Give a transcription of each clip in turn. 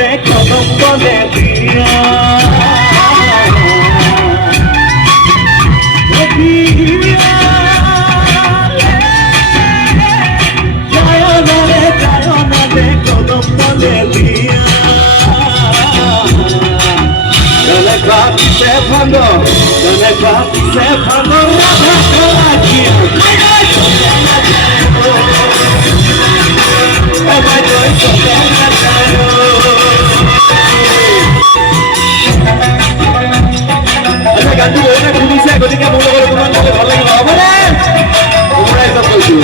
রে কদম তলে দিয়া কদম তলে দিয়া জলে কাটিছে ভাঙো জলে কাটিছে ভাঙো রাধা খেলা দিয়া আচ্ছা গানটি ওরা খুলিছে গতিকে মোৰ লগত অকণমান ভাল লাগিব হ'বনে তোমরা একদম কৈছো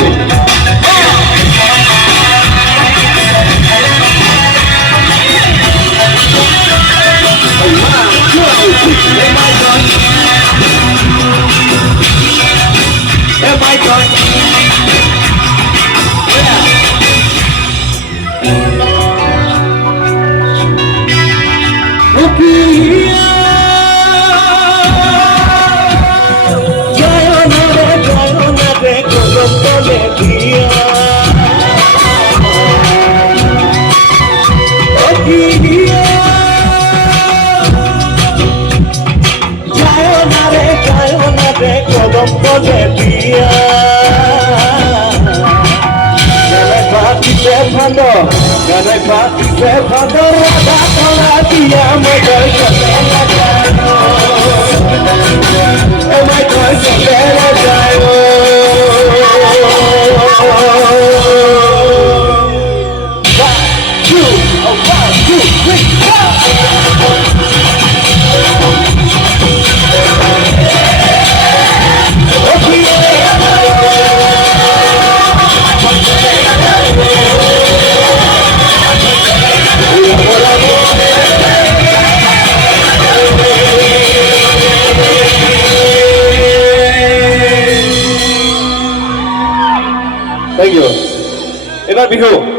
Oh my God. কদম তলে দিয়া গলে পাতিছে ভাঙো গলে পাতিছে ভাঙো রাধা খেলা দিয়া মজা চলে যায় ও মাই গড চলে যায় Thank you. Ebar bihu.